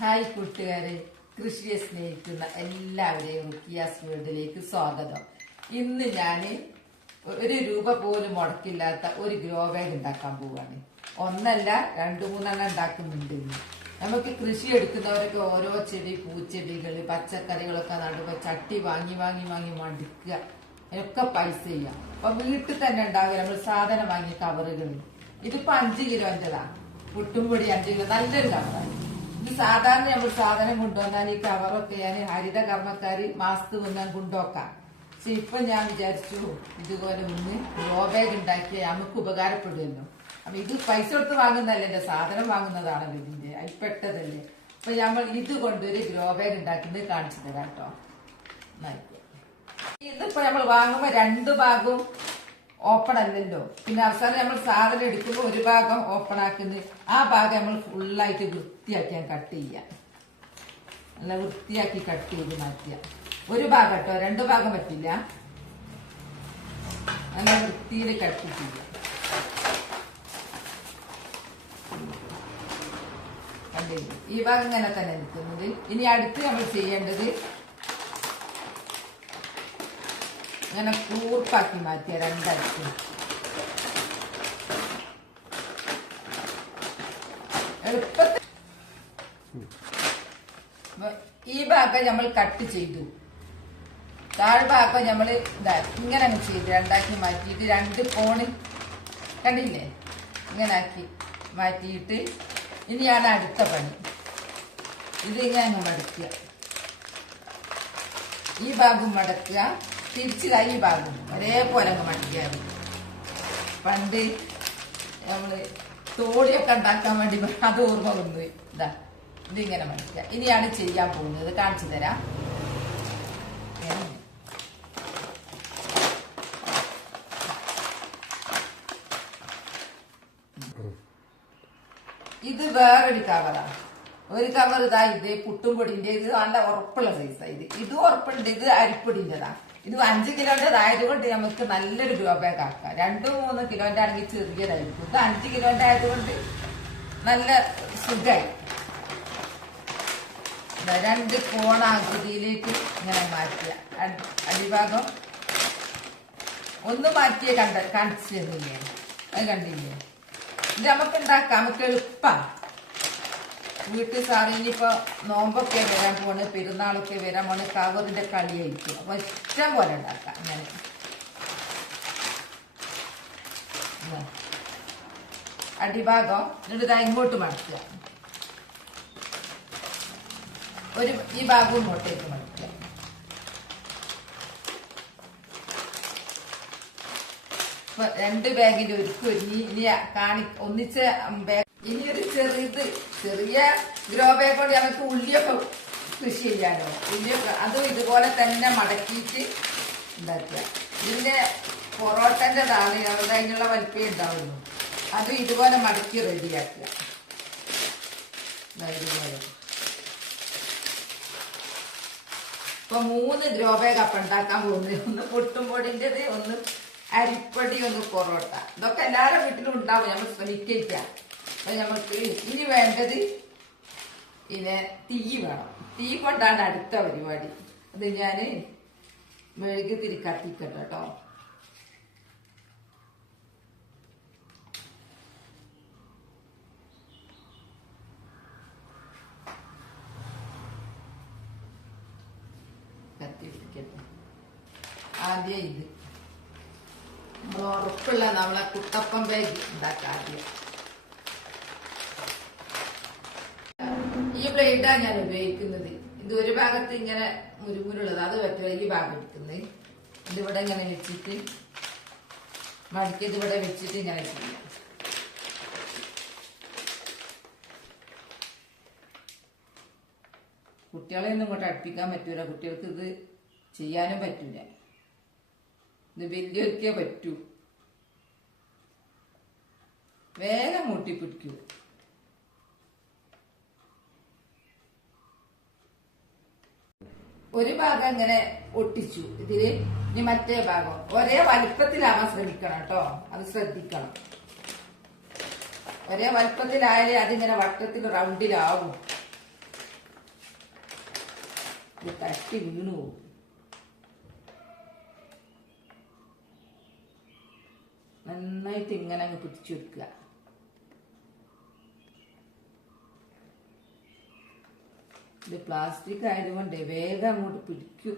Hi കൂട്ടുകാരെ, കൃഷിയെ സ്നേഹിക്കുന്ന എല്ലാവരെയും റുക്കിയാസ് വേൾഡിലേക്ക് സ്വാഗതം. ഇന്ന് ഞാൻ ₹1 പോലും മുടക്കില്ലാത്ത ഒരു ഗ്രോ ബാഗ് ഉണ്ടാക്കാൻ പോവാണ്. ഒന്നല്ല 2-3 ഉണ്ടാക്കുന്നുണ്ട്. നമുക്ക് കൃഷി എടുക്കുന്നവരൊക്കെ ഓരോ ചെടി, പൂച്ചെടികള്, പച്ചക്കറികളൊക്കെ നടുമ്പോ ചട്ടി വാങ്ങി മടുക്കുക, ഒക്കെ പൈസ ചെയ്യാം. അപ്പൊ വീട്ടിൽ തന്നെ ഉണ്ടാവുക നമ്മൾ സാധനം വാങ്ങിയ കവറുകൾ. ഇതിപ്പോ 5 കിലോന്റെതാ, പുട്ടുംപൊടി 5 കിലോ, നല്ലൊരു കവറാണ്. ഇത് സാധാരണ നമ്മൾ സാധനം കൊണ്ടുവന്നാൽ ഈ കവറൊക്കെ ഞാൻ ഹരിത കർമ്മക്കാര് മാസത്ത് വന്നാൽ കൊണ്ടുവക്കാം. പക്ഷെ ഇപ്പൊ ഞാൻ വിചാരിച്ചു ഇതുപോലെ ഒന്ന് ഗ്രോ ബാഗ് ഉണ്ടാക്കിയ നമുക്ക് ഉപകാരപ്പെടുമല്ലോ. അപ്പൊ ഇത് പൈസ കൊടുത്ത് വാങ്ങുന്നതല്ലേ, സാധനം വാങ്ങുന്നതാണല്ലോ ഇതിന്റെ, അതിൽപ്പെട്ടതല്ലേ. അപ്പൊ നമ്മൾ ഇത് കൊണ്ടൊരു ഗ്രോ ബാഗ് ഉണ്ടാക്കുന്നത് കാണിച്ചു തരാം കേട്ടോ. ഇതിപ്പോ നമ്മൾ വാങ്ങുമ്പോ 2 ഭാഗവും ഓപ്പൺ അല്ലല്ലോ. പിന്നെ അവസാനം നമ്മൾ സാധനം എടുക്കുമ്പോൾ ഒരു ഭാഗം ഓപ്പൺ ആക്കുന്നത്, ആ ഭാഗം നമ്മൾ ഫുള്ളായിട്ട് വൃത്തിയാക്കി കട്ട് ചെയ്യാം. നല്ല വൃത്തിയാക്കി കട്ട് ചെയ്ത് മാറ്റിയ ഒരു ഭാഗം കേട്ടോ, 2 ഭാഗം പറ്റില്ല. നല്ല വൃത്തിയിൽ കട്ട് ചെയ്യാം. ഈ ഭാഗം ഇങ്ങനെ തന്നെ നിൽക്കുന്നത്. ഇനി അടുത്ത് നമ്മൾ ചെയ്യേണ്ടത് ഇങ്ങനെ കൂർപ്പാക്കി മാറ്റിയ 2 എളുപ്പത്തിൽ. ഈ ഭാഗം നമ്മൾ കട്ട് ചെയ്തു, താഴ്ഭാഗം നമ്മൾ ഇങ്ങനെ ചെയ്ത് 2 മാറ്റിയിട്ട് 2 കോണ് കണ്ടില്ലേ, ഇങ്ങനെ ആക്കി മാറ്റിയിട്ട് ഇനിയാണ് അടുത്ത പണി. ഇത് ഇങ്ങനെ അങ്ങ് മടക്കുക, ഈ ഭാഗം മടക്കുക, തിരിച്ചതായി ഈ ഭാഗം ഒരേപോലെ അങ്ങ് മടക്കിയാൽ മതി. പണ്ട് നമ്മള് തോടിയൊക്കെ ഉണ്ടാക്കാൻ വേണ്ടി അത് ഓർമ്മ വന്നു. ഇതിങ്ങനെ മടക്കുക. ഇനിയാണ് ചെയ്യാൻ പോകുന്നത്, കാണിച്ചു തരാം. ഇത് വേറൊരു കവറാണ്. ഒരു കവർ ഇതാ, ഇത് പുട്ടുംപൊടിന്റെ, ഇത് നല്ല ഉറപ്പുള്ള സൈസാണ്. ഇത് ഉറപ്പുണ്ട്. ഇത് അരിപ്പൊടിൻ്റെതാ. ഇത് 5 കിലോന്റേതായതുകൊണ്ട് നമുക്ക് നല്ലൊരു ഗ്രോ ബാഗ് ആക്കാം. 2-3 കിലോന്റെ ആണെങ്കിൽ ചെറിയതായിരിക്കും. ഇത് 5 കിലോന്റെ ആയതുകൊണ്ട് നല്ല സുഖമായി. 2 കോണാകൃതിയിലേക്ക് ഇങ്ങനെ മാറ്റിയ അടിഭാഗം ഒന്ന് മാറ്റിയേ കാണിച്ചു തന്നില്ലേ, അത് കണ്ടില്ലേ. ഇത് നമുക്ക് ഉണ്ടാക്കാം, നമുക്ക് എളുപ്പമാണ്. വീട്ടിൽ സാറിനിപ്പോ നോമ്പൊക്കെ വരാൻ പോണ്, പെരുന്നാളൊക്കെ വരാൻ പോണ്, കവറിന്റെ കളിയായിരിക്കും. അപ്പൊ ഇഷ്ടം പോലെ ഉണ്ടാക്കാം. അങ്ങനെ അടിഭാഗം എന്നിട്ട് ഇങ്ങോട്ട് മടക്കുക, ഈ ഭാഗവും ഇങ്ങോട്ടേക്ക് മടക്കുക. ഇപ്പൊ 2 ബാഗിന്റെ ഒരുക്കി ഇനി ഒന്നിച്ച് ബാഗ്. ഇനി ഒരു ചെറിയ ഗ്രോ ബാഗ് കൊണ്ട് നമുക്ക് ഉള്ളിയൊക്കെ കൃഷി ചെയ്യാനോ, ഉള്ളിയൊക്കെ അതും ഇതുപോലെ തന്നെ മടക്കിയിട്ട് ഉണ്ടാക്കുക. ഇതിന്റെ പൊറോട്ടൻ്റെതാണ്, ഞങ്ങളുടെ അതിനുള്ള വലിപ്പേ ഉണ്ടാവുന്നു. അതും ഇതുപോലെ മടക്കി റെഡിയാക്കുക. ഇതുപോലെ ഇപ്പൊ 3 ഗ്രോ ബാഗ് അപ്പം ഉണ്ടാക്കാൻ പോകുന്നത്. ഒന്ന് പുട്ടുംപൊടിൻ്റെത്, ഒന്ന് അരിപ്പൊടി, ഒന്ന് പൊറോട്ട. ഇതൊക്കെ എല്ലാവരുടെ വീട്ടിലും ഉണ്ടാവും, നമ്മൾ ശ്രമിക്കാം. അപ്പൊ നമുക്ക് ഇനി വേണ്ടത് തീ വേണം. തീ കൊണ്ടാണ് അടുത്ത പരിപാടി. അത് ഞാന് മെഴുകുതിരി കത്തിക്കട്ടെ കേട്ടോ. കത്തിപ്പിടിക്കട്ടെ. ആദ്യം ഇത് നമ്മൾ ഉറപ്പുള്ള നമ്മളെ കുട്ടപ്പം ബാഗ് ഉണ്ടാക്കാം. ആദ്യം ഈ ബ്ലേഡാണ് ഞാൻ ഉപയോഗിക്കുന്നത്. ഇത് ഒരു ഭാഗത്ത് ഇങ്ങനെ മുരുമുരുള്ളത്, അത് പറ്റില്ല. ഈ ഭാഗം എടുക്കുന്നത് ഇതിവിടെ ഇങ്ങനെ വെച്ചിട്ട് മടിക്കത് ഇവിടെ വെച്ചിട്ട് ഇങ്ങനെ ചെയ്യാം. കുട്ടികളെ ഒന്നും ഇങ്ങോട്ട് അടുപ്പിക്കാൻ പറ്റൂല, കുട്ടികൾക്ക് ഇത് ചെയ്യാനും പറ്റൂല. ഇത് വലിയവർക്കേ പറ്റൂ. വേഗം മൂട്ടിപ്പിടിക്കൂ. ഒരു ഭാഗം ഇങ്ങനെ ഒട്ടിച്ചു. ഇതില് ഇനി മറ്റേ ഭാഗം ഒരേ വലിപ്പത്തിലാവാൻ ശ്രമിക്കണം കേട്ടോ, അത് ശ്രദ്ധിക്കണം. ഒരേ വലിപ്പത്തിലായാലേ അതിങ്ങനെ വട്ടത്തിൽ റൗണ്ടിലാവും. ഇത് തട്ടി വീണു പോകും. നന്നായിട്ട് ഇങ്ങനെ അങ്ങ് പിടിച്ചു വെക്കുക. ഇത് പ്ലാസ്റ്റിക് ആയതുകൊണ്ട് വേഗം അങ്ങോട്ട് പിടിക്കും.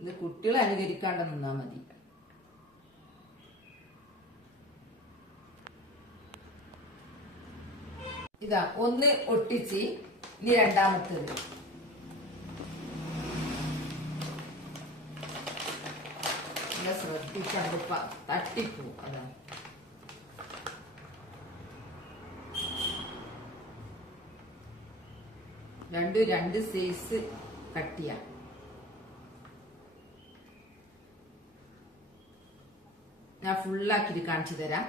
ഇത് കുട്ടികളെ അനുകരിക്കാണ്ട് നിന്നാ മതി. ഇതാ ഒന്ന് ഒട്ടിച്ച്, ഇനി രണ്ടാമത്തേത്. ശ്രദ്ധിച്ചാൽ തട്ടിപ്പോ. അതാണ് രണ്ട് സൈസ് കട്ടിയാ. ഞാൻ ഫുള്ളാക്കിട്ട് കാണിച്ചു തരാം.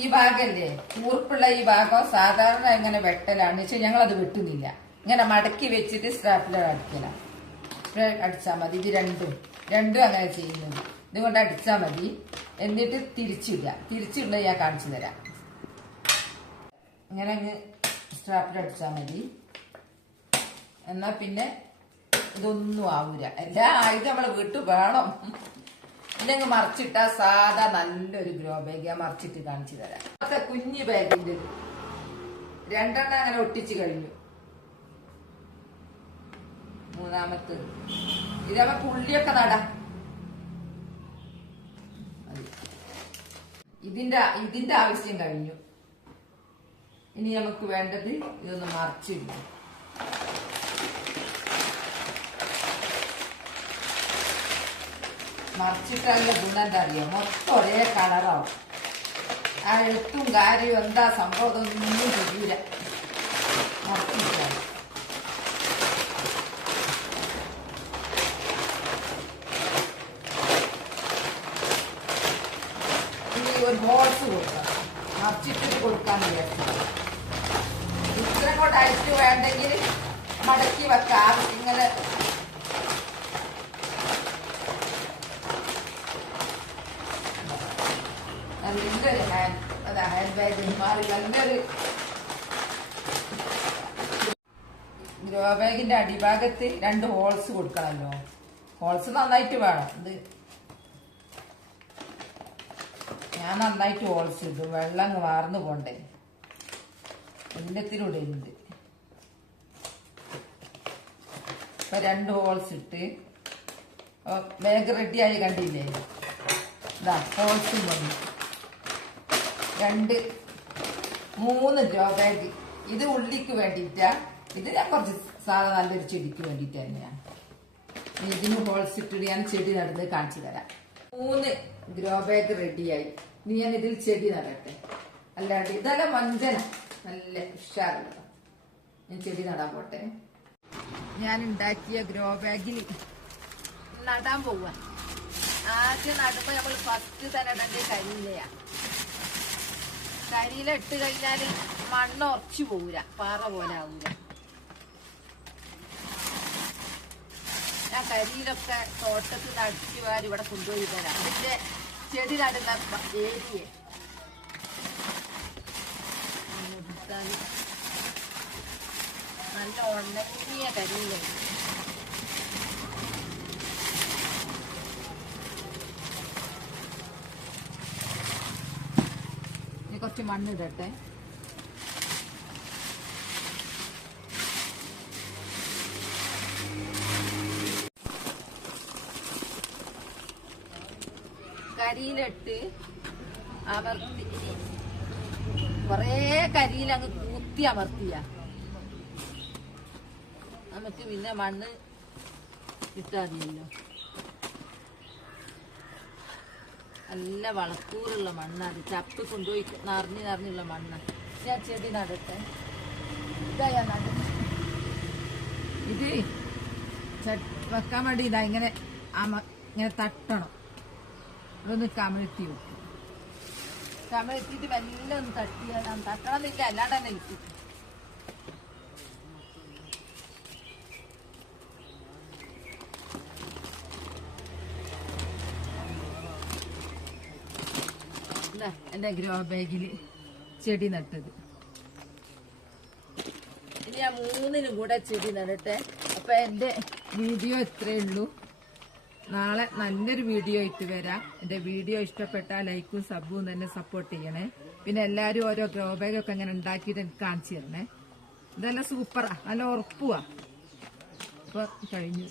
ഈ ഭാഗല്ലേ കൂർപ്പുള്ള ഈ ഭാഗം സാധാരണ ഇങ്ങനെ വെട്ടലാണ്. പക്ഷെ ഞങ്ങളത് വെട്ടുന്നില്ല. ഇങ്ങനെ മടക്കി വെച്ചിട്ട് സ്റ്റാപ്ലർ അടിക്കണം. അടിച്ചാൽ മതി. ഇത് രണ്ടും അങ്ങനെ ചെയ്യുന്നത്. ഇതുകൊണ്ട് അടിച്ചാൽ മതി. എന്നിട്ട് തിരിച്ചിടുക ഞാൻ കാണിച്ചു തരാം. ഇങ്ങനെ അങ്ങ് സ്റ്റാപ്ലർ അടിച്ചാൽ മതി. എന്നാ പിന്നെ ഇതൊന്നും ആവൂല. എല്ലാ ആയുധം നമ്മളെ വീട്ടിൽ വേണം. പിന്നെ അങ്ങ് മറിച്ചിട്ടാ സാധാ നല്ലൊരു ഗ്രോ ബാഗ്. ഞാൻ മറിച്ചിട്ട് കാണിച്ചു തരാം. അതൊക്കെ കുഞ്ഞു ബാഗിൻ്റെ രണ്ടെണ്ണം അങ്ങനെ ഒട്ടിച്ചു കഴിഞ്ഞു. മൂന്നാമത്തത് ഇത് നമുക്ക് ഉള്ളിയൊക്കെ നടാം. ഇതിന്റെ ആവശ്യം കഴിഞ്ഞു. ഇനി നമുക്ക് വേണ്ടത് ഇതൊന്ന് മറിച്ചിടും. മറിച്ചിട്ടുള്ള ഗുണം എന്താ അറിയാം? മൊത്തം ഒരേ കളറാവും. ആ എഴുത്തും കാര്യവും എന്താ സംഭവം ഒന്നും ചെയ്യൂല. മറിച്ചിട്ടാണ് ഒരു ബോൾസ് കൊടുക്കാം. മറിച്ചിട്ടിട്ട് കൊടുക്കാൻ വിചാരിച്ചു. ഇത്രയും കൊണ്ട് അയച്ചു വേണ്ടെങ്കിൽ മടക്കി വെക്കാം. ഇങ്ങനെ നല്ലൊരു ഹാൻഡ് ബാഗ് മാറി. നല്ലൊരു ഗ്രോ ബാഗിന്റെ അടിഭാഗത്ത് 2 ഹോൾസ് കൊടുക്കണമല്ലോ. ഹോൾസ് നന്നായിട്ട് വേണം. ഇത് ഞാൻ നന്നായിട്ട് ഹോൾസ് ഇടും. വെള്ളം അങ്ങ് വാർന്നു പോണ്ടേ. എല്ലാത്തിലൂടെ ഉണ്ട്. ഇപ്പൊ 2 ഹോൾസ് ഇട്ട് ബാഗ് റെഡിയായി. കണ്ടില്ലേ? ഇതാ ഹോൾസും വന്നു. 3 ഗ്രോ ബാഗ്. ഇത് ഉള്ളിക്ക് വേണ്ടിയിട്ടാ. ഇത് ഞാൻ കുറച്ച് സാധാ നല്ലൊരു ചെടിക്ക് വേണ്ടിയിട്ട് തന്നെയാണ്. ഇതിന് ഹോൾസ് ഇട്ടിട്ട് ഞാൻ ചെടി നടന്ന് കാണിച്ചു തരാം. 3 ഗ്രോ ബാഗ് റെഡിയായി. ഇനി ഞാൻ ഇതിൽ ചെടി നടട്ടെ. അല്ലാണ്ട് ഇതെല്ലാം മഞ്ചന നല്ല ഉഷാറുള്ള. ഞാൻ ചെടി നടാൻ പോട്ടെ. ഞാൻ ഉണ്ടാക്കിയ ഗ്രോ ബാഗിൽ നടാൻ പോവാ. ആദ്യം നടുമ്പോ നമ്മൾ ഫസ്റ്റ് തന്നെ ഇടേണ്ട കരിയിലയാ. കരിയില ഇട്ട് കഴിഞ്ഞാൽ മണ്ണ് ഉറച്ചു പോകൂല, പാറ പോലെ ആവൂല. ഞാൻ കരിയിലൊക്കെ തോട്ടത്തിൽ അടിച്ചു വാരി ഇവിടെ കൊണ്ടുപോയി തരാം. അതിന്റെ ചെടി നടുന്ന ഏരിയ നല്ല ഉണങ്ങിയ കരിയില. ഇനി കുറച്ച് മണ്ണിടട്ടെ. കരിയിലിട്ട് അമർത്തി കൊറേ കരിയിലങ്ങ് കൂത്തി അമർത്തിയ നമുക്ക് പിന്നെ മണ്ണ് ഇട്ടാൽ മതിയല്ലോ. നല്ല വളക്കൂറുള്ള മണ്ണാണ്. ചപ്പ് കൊണ്ടുപോയി നിറഞ്ഞുള്ള മണ്ണാണ്. ഞാൻ ചെടി നടട്ടെ. ഇതാ ഞാൻ നടുന്നു. ഇത് വെക്കാൻ വേണ്ടി ഇതാ ഇങ്ങനെ ഇങ്ങനെ തട്ടണം. അതൊന്ന് കമിഴ്ത്തി വെക്കും. കമിഴ്ത്തിയിട്ട് വല്ല ഒന്ന് തട്ടിയാൽ തട്ടണം എന്നില്ല, അല്ലാണ്ട് തന്നെ ഇട്ടു. എന്റെ ഗ്രോ ബാഗിൽ ചെടി നട്ടത്. ഇനി ഞാൻ 3നും കൂടെ ചെടി നടട്ടെ. അപ്പൊ എന്റെ വീഡിയോ ഇത്രയേ ഉള്ളൂ. നാളെ നല്ലൊരു വീഡിയോ ആയിട്ട് വരാം. എന്റെ വീഡിയോ ഇഷ്ടപ്പെട്ടാൽ ലൈക്കും സബും തന്നെ സപ്പോർട്ട് ചെയ്യണേ. പിന്നെ എല്ലാരും ഓരോ ഗ്രോ ബാഗ് ഒക്കെ ഇങ്ങനെ ഉണ്ടാക്കിയിട്ട് എനിക്ക് കാണിച്ചു തരണേ. ഇതെല്ലാം സൂപ്പറാ, നല്ല ഉറപ്പുവാ. അപ്പൊ കഴിഞ്ഞു.